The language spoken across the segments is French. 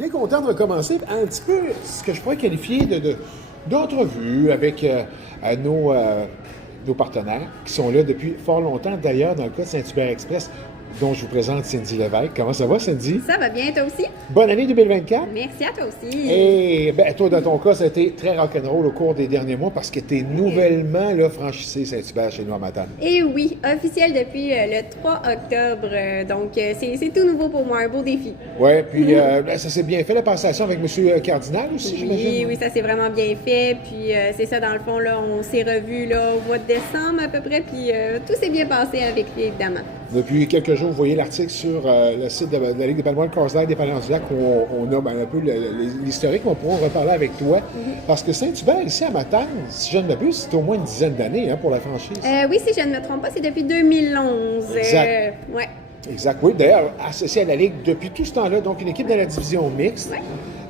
Bien content de recommencer un petit peu ce que je pourrais qualifier d'entrevue avec nos partenaires qui sont là depuis fort longtemps. D'ailleurs, dans le cas de Saint-Hubert Express, dont je vous présente Cindy Lévesque. Comment ça va, Cindy? Ça va bien, toi aussi? Bonne année 2024. Merci à toi aussi. Et toi, dans ton cas, ça a été très rock'n'roll au cours des derniers mois parce que tu es nouvellement là, franchissé Saint-Hubert chez nous à Matane. Et oui, officiel depuis le 3 octobre. Donc, c'est tout nouveau pour moi, un beau défi. Oui, puis ça s'est bien fait, la passation avec M. Cardinal aussi, j'imagine? Oui, ça s'est vraiment bien fait. Puis, c'est ça, dans le fond, là, on s'est revus là, au mois de décembre à peu près. Puis, tout s'est bien passé avec lui, évidemment. Depuis quelques jours, vous voyez l'article sur le site de la Ligue des Palmoines Carside des Palais du Lac où on a un peu l'historique. On pourra en reparler avec toi. Parce que Saint-Hubert, ici à Matane, si je ne m'abuse, c'est au moins une dizaine d'années pour la franchise. Oui, si je ne me trompe pas, c'est depuis 2011. Exact. Ouais. Exact. Oui, d'ailleurs, associé à la Ligue depuis tout ce temps-là, donc une équipe de la division mixte. Ouais.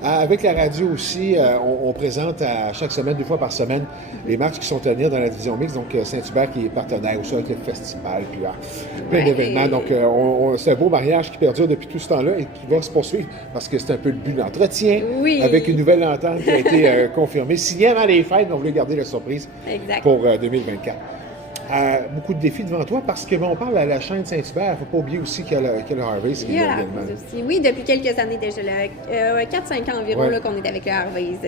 Avec la radio aussi, on présente à chaque semaine, 2 fois par semaine, les matchs qui sont à venir dans la division mixte. Donc, Saint-Hubert qui est partenaire aussi avec le festival, puis plein d'événements. Donc, c'est un beau mariage qui perdure depuis tout ce temps-là et qui va se poursuivre parce que c'est un peu le but de l'entretien. Oui. Avec une nouvelle entente qui a été confirmée. Signée avant les fêtes, on voulait garder la surprise pour 2024. Beaucoup de défis devant toi parce que on parle à la chaîne Saint-Hubert, il ne faut pas oublier aussi qu'il y a le Harvey's qui est là également. Aussi. Oui, depuis quelques années déjà, 4-5 ans environ là, qu'on est avec le Harvey's.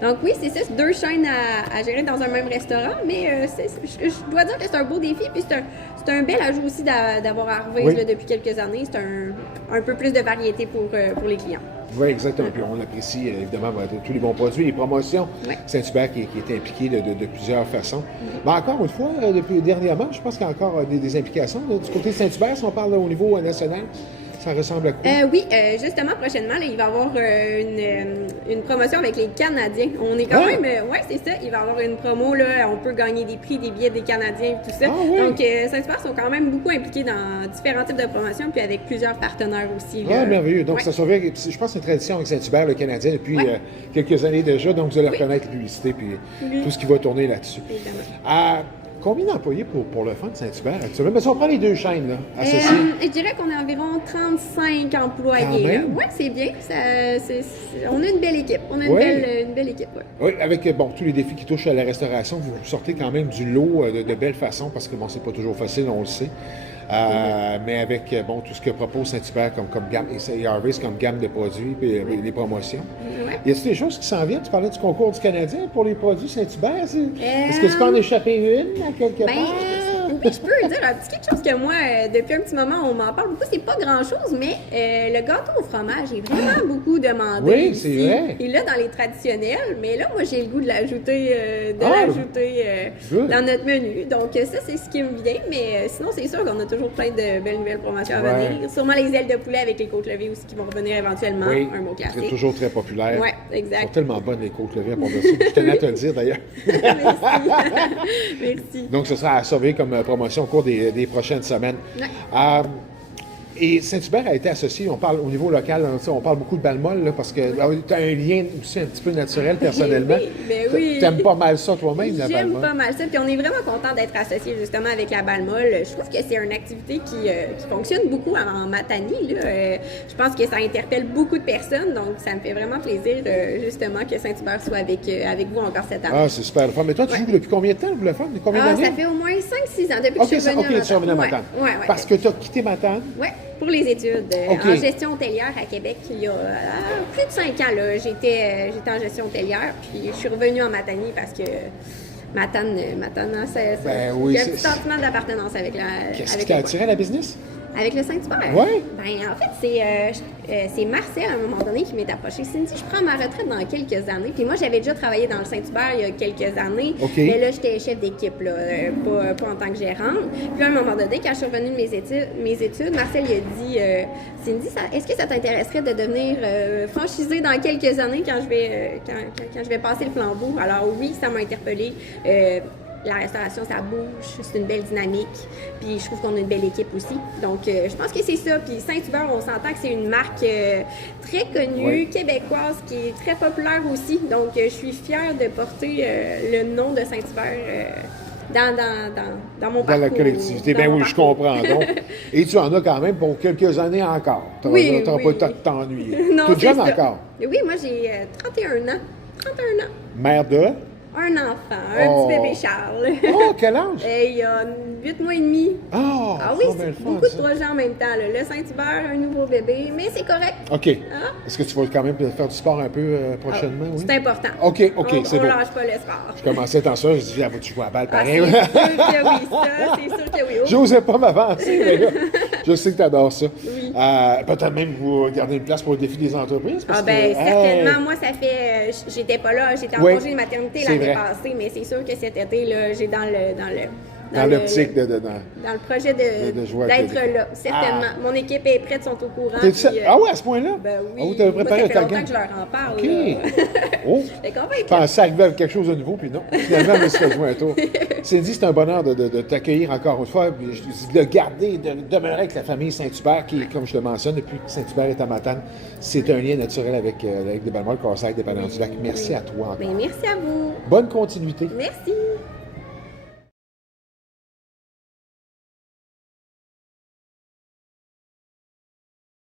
Donc oui, c'est ça, c'est 2 chaînes à gérer dans un même restaurant, mais je dois dire que c'est un beau défi, puis c'est un bel ajout aussi d'avoir Harvey's là, depuis quelques années. C'est un peu plus de variété pour les clients. Oui, exactement. Puis on apprécie évidemment tous les bons produits, les promotions. Saint-Hubert qui est impliqué de plusieurs façons. Mais encore une fois, depuis dernièrement, je pense qu'il y a encore des implications. Du côté de Saint-Hubert, si on parle au niveau national, ça ressemble à quoi? Oui, justement, prochainement, là, il va y avoir une promotion avec les Canadiens. On est quand même... oui, c'est ça. Il va y avoir une promo, là. On peut gagner des prix, des billets des Canadiens et tout ça. Donc, Saint-Hubert sont quand même beaucoup impliqués dans différents types de promotions, puis avec plusieurs partenaires aussi. Ah, merveilleux. Donc, ça survient, je pense que c'est une tradition avec Saint-Hubert, le Canadien, depuis quelques années déjà. Donc, vous allez reconnaître la publicité, puis tout ce qui va tourner là-dessus. Combien d'employés pour le fun de Saint-Hubert actuellement? Mais si on prend les 2 chaînes là, associées. Je dirais qu'on a environ 35 employés. Oui, c'est bien. On a une belle équipe. On a une belle équipe. Oui, avec tous les défis qui touchent à la restauration, vous sortez quand même du lot de belle façon parce que c'est pas toujours facile, on le sait. Mais avec tout ce que propose Saint-Hubert comme gamme et Harvey's comme gamme de produits et les promotions. Y a-t-il des choses qui s'en viennent? Tu parlais du concours du Canadien pour les produits Saint-Hubert. Est-ce que tu peux en échapper une à quelque part? Oui, je peux dire un petit quelque chose que moi, depuis un petit moment, on m'en parle beaucoup. C'est pas grand-chose, mais le gâteau au fromage est vraiment beaucoup demandé. Oui, ici. c'est vrai. Et là, dans les traditionnels, mais là, moi, j'ai le goût de l'ajouter dans notre menu. Donc, ça, c'est ce qui me vient. Mais sinon, c'est sûr qu'on a toujours plein de belles nouvelles promotions à venir. Sûrement les ailes de poulet avec les côtes levées aussi qui vont revenir éventuellement. Un mot classique. C'est toujours très populaire. Oui, exact. Elles sont tellement bonnes, les côtes levées, pour ça. Je tenais à te le dire, d'ailleurs. Merci. Merci. Donc, ce sera à surveiller comme promotion au cours des prochaines semaines. Et Saint-Hubert a été associé, on parle au niveau local, on parle beaucoup de Balmol, là, parce que tu as un lien aussi un petit peu naturel personnellement. Oui. Tu aimes pas mal ça toi-même, la Balmol? J'aime pas mal ça, puis on est vraiment content d'être associé justement avec la Balmol. Je trouve que c'est une activité qui fonctionne beaucoup en Matanie. Là. Je pense que ça interpelle beaucoup de personnes, donc ça me fait vraiment plaisir justement que Saint-Hubert soit avec vous encore cette année. Ah, c'est super le fun. Mais toi, tu joues depuis combien de temps, vous le fun? Combien d'années? Ça fait au moins 5-6 ans depuis que je suis revenue à Matane. Parce que tu as quitté Matane? Oui. Pour les études en gestion hôtelière à Québec, il y a plus de 5 ans, là, j'étais en gestion hôtelière, puis je suis revenue en Matanie parce que Matane, c'est il y a un petit sentiment d'appartenance avec la. Qu'est-ce qui t'a attiré à la business? Avec le Saint-Hubert? Oui. En fait, c'est Marcel, à un moment donné, qui m'est approché. Cindy, je prends ma retraite dans quelques années. Puis moi, j'avais déjà travaillé dans le Saint-Hubert il y a quelques années. Mais là, j'étais chef d'équipe, là, pas en tant que gérante. Puis à un moment donné, quand je suis revenue de mes études, Marcel, il a dit Cindy, est-ce que ça t'intéresserait de devenir franchisée dans quelques années quand je vais passer le flambeau? Alors oui, ça m'a interpellée. La restauration, ça bouge, c'est une belle dynamique. Puis je trouve qu'on a une belle équipe aussi. Donc, je pense que c'est ça. Puis Saint-Hubert, on s'entend que c'est une marque très connue, québécoise, qui est très populaire aussi. Donc, je suis fière de porter le nom de Saint-Hubert dans mon Dans parcours. la collectivité. Dans Ben mon oui, je parcours. comprends. Donc. Et tu en as quand même pour quelques années encore. Tu n'auras pas le temps de t'ennuyer. Non, Toute jeune c'est ça. encore. Oui, moi, j'ai 31 ans. 31 ans. Mère de? Un enfant, un petit bébé Charles. Oh, quel âge? Il y a 8 mois et demi. Oh, Ah oui, bien le c'est fun, beaucoup ça. de projets en même temps. Là. Le Saint-Hubert, un nouveau bébé, mais c'est correct. OK. Ah. Est-ce que tu vas quand même faire du sport un peu prochainement? Oui? C'est important. OK, c'est on bon. On lâche pas le sport. Je commençais tant ça, je dis, ah, vas-tu jouer à la balle Ah, pareil? c'est sûr que oui, ça, c'est sûr que oui. Oh. J'osais pas m'avancer, mais là, je sais que tu adores ça. Oui. Peut-être même vous garder une place pour le défi des entreprises. Parce Ah ben que, certainement, moi ça fait, j'étais pas là, j'étais en Oui, congé de maternité c'est l'année vrai. passée, mais c'est sûr que cet été, là, j'ai dans l'optique de. dans le projet de jouer avec d'être là, certainement. Mon équipe est prête, sont au courant. Ah oui, à ce point-là? Ben oui. Ah oui, tu avais préparé moi, ça fait ta longtemps game. que je leur en parle. OK. Là. Oh, Fait qu'on va je être là. pensais arriver avec quelque chose de nouveau, puis non. Finalement, je me suis rejoint à toi. Cindy, c'est un bonheur de t'accueillir encore une fois, puis de garder, de demeurer avec la famille Saint-Hubert, qui, comme je le mentionne, depuis que Saint-Hubert est à Matane, c'est un lien naturel avec des Balmol, Corsac, des Dépendants du Lac. Merci à toi encore. Ben, merci à vous. Bonne continuité. Merci.